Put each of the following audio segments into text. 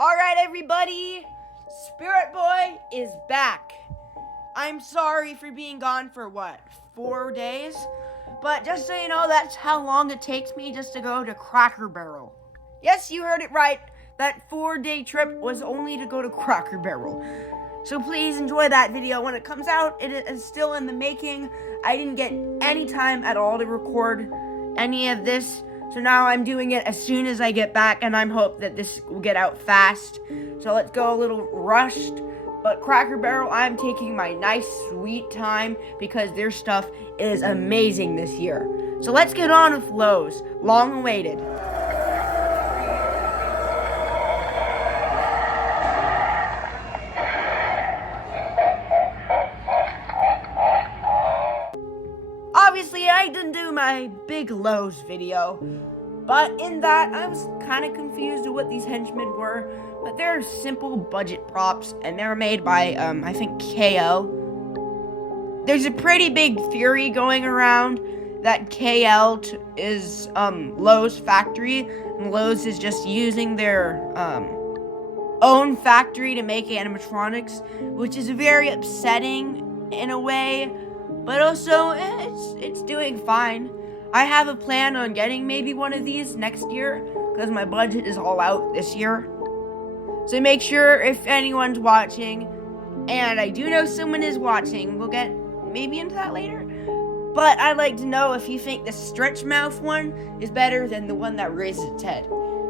Alright, everybody, Spirit Boy is back. I'm sorry for being gone for 4 days? But just so you know, that's how long it takes me just to go to Cracker Barrel. Yes, you heard it right. That 4-day trip was only to go to Cracker Barrel. So please enjoy that video when it comes out. It is still in the making. I didn't get any time at all to record any of this. So now I'm doing it as soon as I get back, and I'm hope that this will get out fast. So let's go a little rushed. But Cracker Barrel, I'm taking my nice, sweet time because their stuff is amazing this year. So let's get on with Lowe's. Long awaited. Obviously, I didn't do my big Lowe's video, but in that, I was kind of confused at what these henchmen were, but they're simple budget props, and they're made by, I think, KL. There's a pretty big theory going around that KL is, Lowe's factory, and Lowe's is just using their, own factory to make animatronics, which is very upsetting in a way. But also, it's doing fine. I have a plan on getting maybe one of these next year, because my budget is all out this year. So make sure if anyone's watching, and I do know someone is watching, we'll get maybe into that later. But I'd like to know if you think the stretch mouth one is better than the one that raises its head.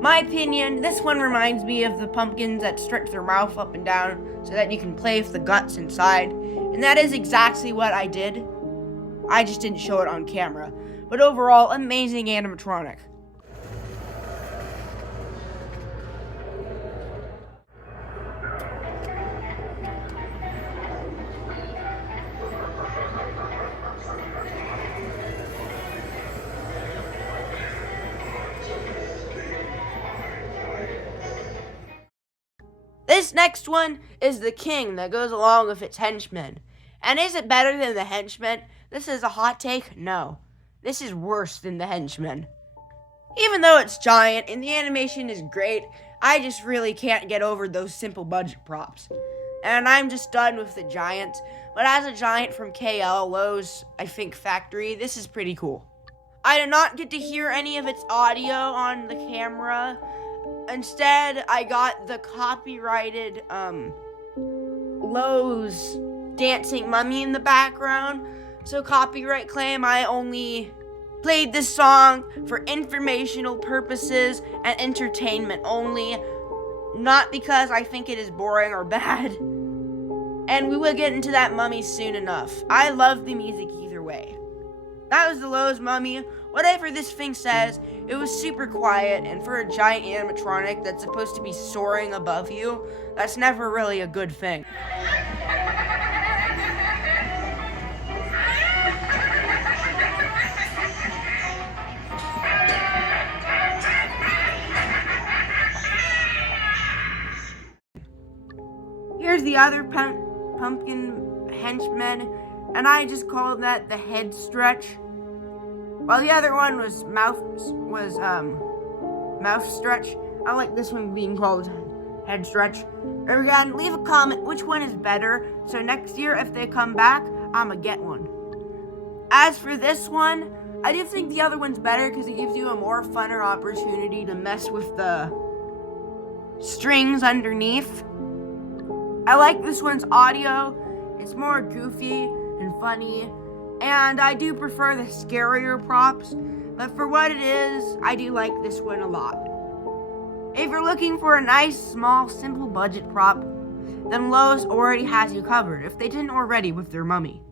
My opinion, this one reminds me of the pumpkins that stretch their mouth up and down so that you can play with the guts inside. And that is exactly what I did. I just didn't show it on camera. But overall, amazing animatronic. This next one is the king that goes along with its henchmen. And is it better than the henchmen? This is a hot take. No. This is worse than the henchmen. Even though it's giant and the animation is great, I just really can't get over those simple budget props. And I'm just done with the giant. But as a giant from KL, Lowe's, I think, factory, this is pretty cool. I did not get to hear any of its audio on the camera. Instead, I got the copyrighted, Lowe's dancing mummy in the background. So copyright claim, I only played this song for informational purposes and entertainment only, not because I think it is boring or bad. And we will get into that mummy soon enough. I love the music either way. That was the Lowe's mummy. Whatever this thing says, it was super quiet, and for a giant animatronic that's supposed to be soaring above you, that's never really a good thing. Here's the other pumpkin henchman, and I just called that the head stretch. While the other one was mouth stretch, I like this one being called head stretch. Again, leave a comment which one is better, so next year if they come back, I'ma get one. As for this one, I do think the other one's better because it gives you a more funner opportunity to mess with the strings underneath. I like this one's audio. It's more goofy and funny. And I do prefer the scarier props. But for what it is, I do like this one a lot. If you're looking for a nice, small, simple budget prop, then Lowe's already has you covered, if they didn't already with their mummy.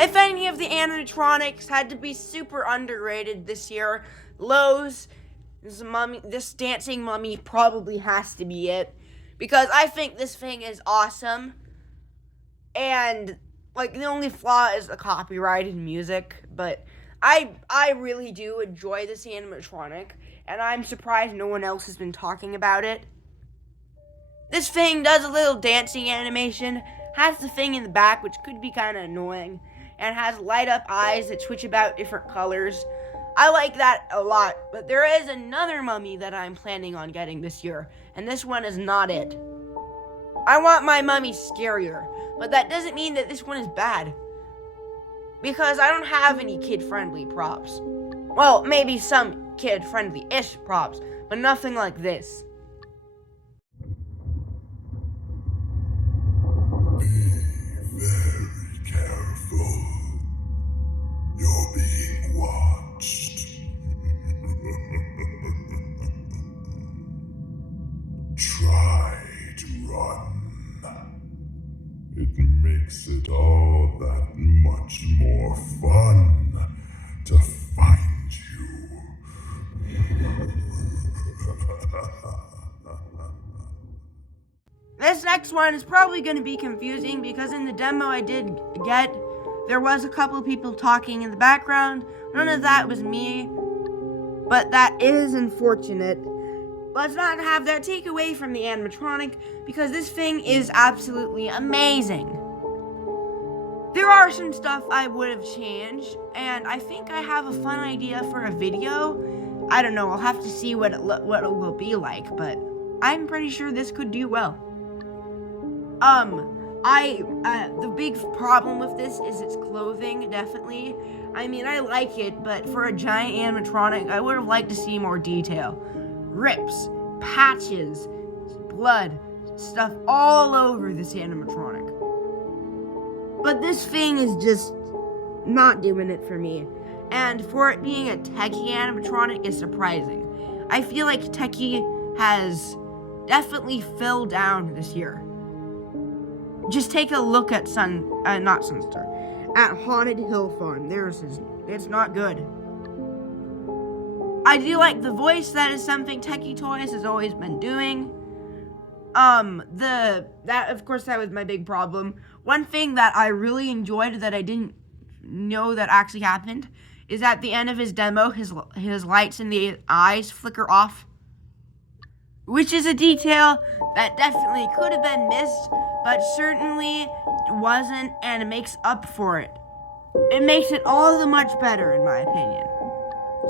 If any of the animatronics had to be super underrated this year, Lowe's, this dancing mummy probably has to be it. Because I think this thing is awesome. And like the only flaw is the copyrighted music, but I really do enjoy this animatronic, and I'm surprised no one else has been talking about it. This thing does a little dancing animation, has the thing in the back which could be kind of annoying, and has light up eyes that switch about different colors. I like that a lot, but there is another mummy that I'm planning on getting this year, and this one is not it. I want my mummy scarier, but that doesn't mean that this one is bad. Because I don't have any kid-friendly props. Well, maybe some kid-friendly-ish props, but nothing like this. Be very careful. You're being watched. Try to run. It makes it all that much more fun to find you. This next one is probably going to be confusing because in the demo I did get, there was a couple people talking in the background. None of that was me, but that is unfortunate. Let's not have that take away from the animatronic because this thing is absolutely amazing. There are some stuff I would have changed, and I think I have a fun idea for a video. I don't know, I'll have to see what it will be like, but I'm pretty sure this could do well. The big problem with this is its clothing, definitely. I mean, I like it, but for a giant animatronic, I would have liked to see more detail. Rips, patches, blood, stuff all over this animatronic. But this thing is just not doing it for me. And for it being a techie animatronic is surprising. I feel like techie has definitely fell down this year. Just take a look at at Haunted Hill Farm. It's not good. I do like the voice. That is something Techie Toys has always been doing. Of course, that was my big problem. One thing that I really enjoyed that I didn't know that actually happened is at the end of his demo, his lights in the eyes flicker off, which is a detail that definitely could have been missed, but certainly wasn't, and it makes up for it. It makes it all the much better, in my opinion.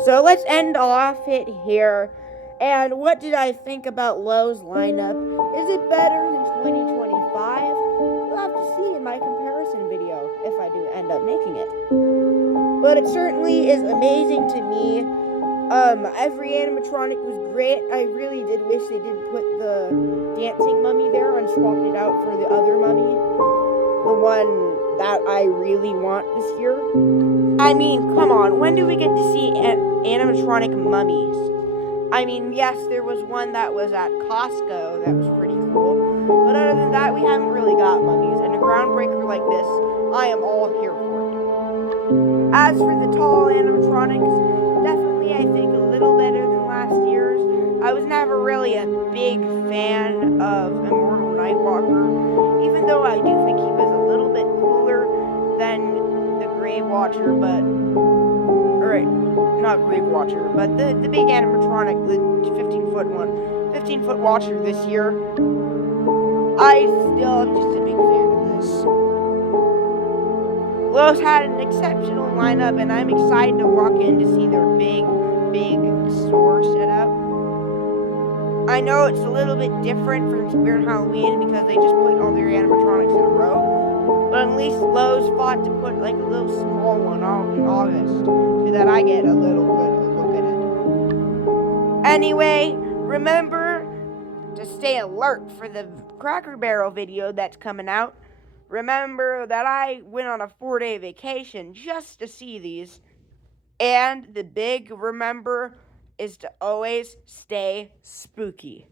So let's end off it here. And what did I think about Lowe's lineup? Is it better than 2025? We'll have to see in my comparison video if I do end up making it. But it certainly is amazing to me. Every animatronic was great. I really did wish they didn't put the dancing mummy there and swapped it out for the other mummy. The one that I really want this year. I mean, come on, when do we get to see animatronic mummies? I mean, yes, there was one that was at Costco that was pretty cool, but other than that, we haven't really got mummies, and a groundbreaker like this, I am all here for it. As for the tall animatronics, definitely I think a little better than last year's. I was never really a big fan of Immortal Nightwalker, even though I do think he was a little bit cooler than the Grave Watcher, but not Grave Watcher, but the big animatronic, the 15-foot Watcher this year. I still am just a big fan of this. Lowe's had an exceptional lineup, and I'm excited to walk in to see their big store set up. I know it's a little bit different from Spirit Halloween because they just put all their animatronics in a row, but at least Lowe's fought to put like a little small one out in August so that I get a little good look at it. Anyway, remember to stay alert for the Cracker Barrel video that's coming out. Remember that I went on a 4-day vacation just to see these. And the big remember is to always stay spooky.